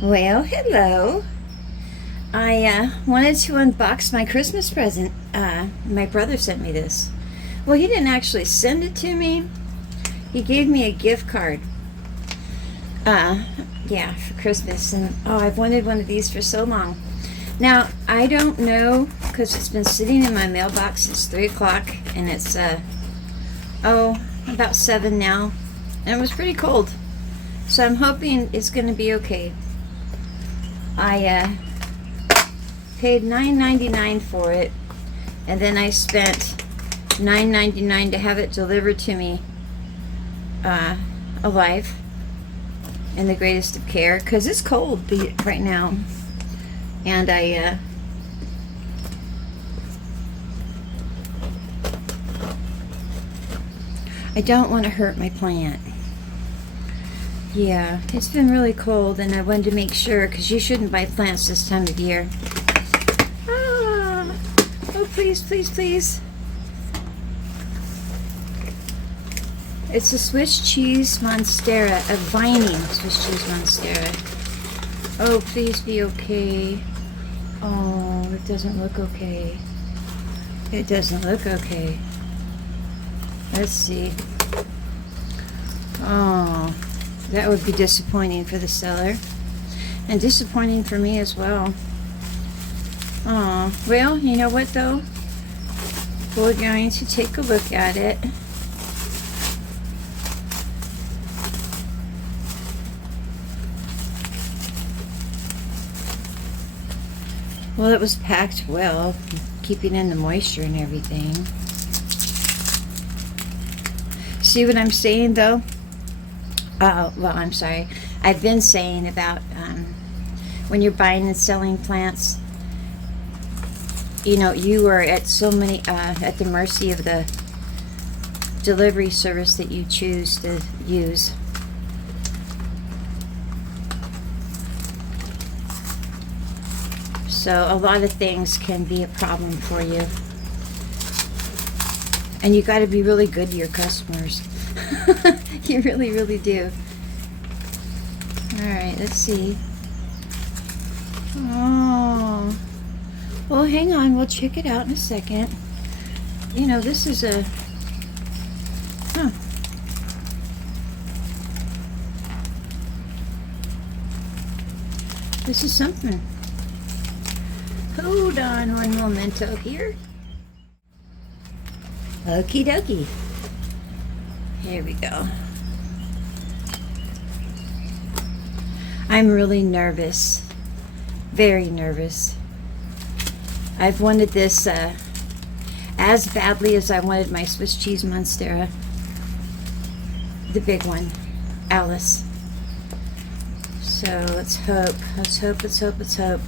Well, hello. I wanted to unbox my Christmas present. My brother sent me this. Well, he didn't actually send it to me. He gave me a gift card. Yeah, for Christmas. And I've wanted one of these for so long. Now, I don't know, because it's been sitting in my mailbox since 3 o'clock, and it's, about 7 now. And it was pretty cold. So I'm hoping it's going to be okay. I paid $9.99 for it, and then I spent $9.99 to have it delivered to me alive in the greatest of care, because it's cold right now. And I don't want to hurt my plant. Yeah, it's been really cold, and I wanted to make sure, because you shouldn't buy plants this time of year. Oh, please, please, please. It's a Swiss cheese Monstera, a viney Swiss cheese Monstera. Oh, please be okay. Oh, it doesn't look okay. It doesn't look okay. Let's see. Oh, that would be disappointing for the seller, and disappointing for me as well. Oh, well, you know what though? We're going to take a look at it. Well, it was packed well, keeping in the moisture and everything. See what I'm saying though? Well, I'm sorry. I've been saying about when you're buying and selling plants, you know, you are at at the mercy of the delivery service that you choose to use. So a lot of things can be a problem for you. And you got to be really good to your customers. You really, really do. Alright, let's see. Oh. Well, hang on. We'll check it out in a second. You know, this is a... Huh. This is something. Hold on one momento here. Okie dokie. Here we go. I'm really nervous. Very nervous. I've wanted this as badly as I wanted my Swiss cheese Monstera. The big one. Alice. So let's hope. Let's hope, let's hope, let's hope.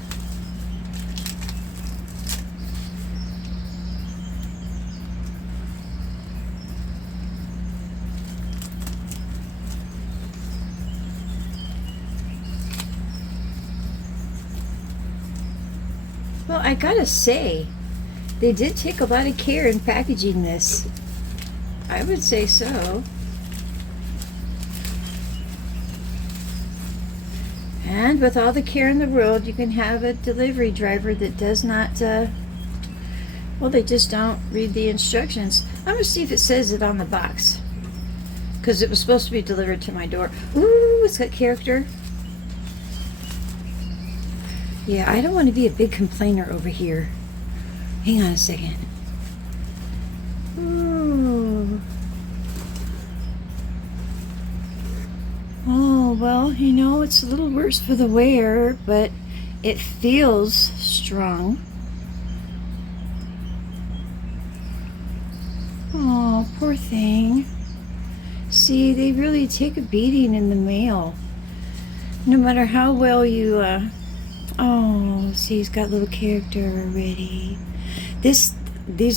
Well, I gotta say, they did take a lot of care in packaging this. I would say so. And with all the care in the world, you can have a delivery driver that does not, well, they just don't read the instructions. I'm gonna see if it says it on the box, because it was supposed to be delivered to my door. Ooh, it's got character. Yeah, I don't want to be a big complainer over here. Hang on a second. Ooh. Oh, well, you know, it's a little worse for the wearer, but it feels strong. Oh, poor thing. See, they really take a beating in the mail. No matter how well you, oh, see, he's got little character already. These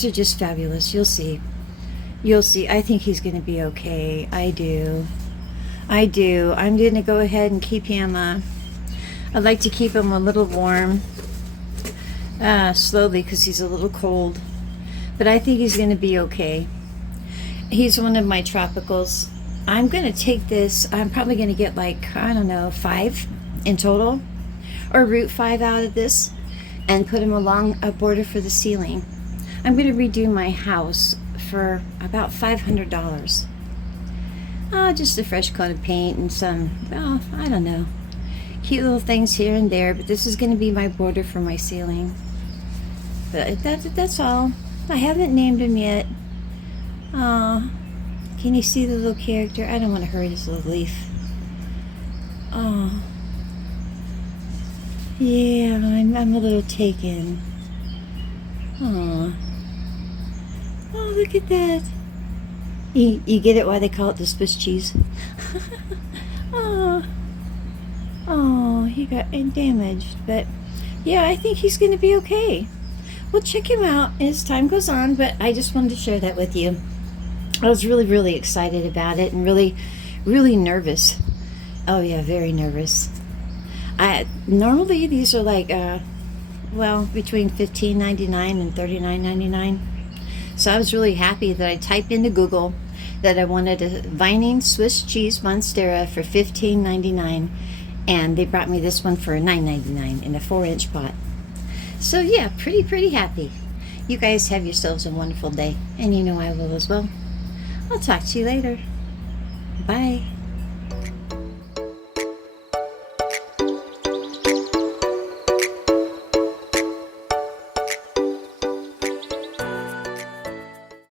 are just fabulous. You'll see. You'll see. I think he's going to be okay. I do. I do. I'm going to go ahead and keep him, I'd like to keep him a little warm, slowly, because he's a little cold. But I think he's going to be okay. He's one of my tropicals. I'm going to take this. I'm probably going to get like, I don't know, 5 in total, or root 5 out of this and put them along a border for the ceiling. I'm going to redo my house for about $500. Just a fresh coat of paint and some, well, I don't know, cute little things here and there, but this is going to be my border for my ceiling. But that's all. I haven't named him yet. Can you see the little character? I don't want to hurt his little leaf. Oh, yeah, I'm a little taken. Oh, look at that. You get it why they call it the Swiss cheese? Oh, he got damaged. But yeah, I think he's going to be okay. We'll check him out as time goes on, but I just wanted to share that with you. I was really, really excited about it and really, really nervous. Oh yeah, very nervous. Normally these are like, well, between $15.99 and $39.99. So I was really happy that I typed into Google that I wanted a Vining Swiss cheese Monstera for $15.99, and they brought me this one for $9.99 in a 4-inch pot. So yeah, pretty happy. You guys have yourselves a wonderful day, and you know I will as well. I'll talk to you later. Bye.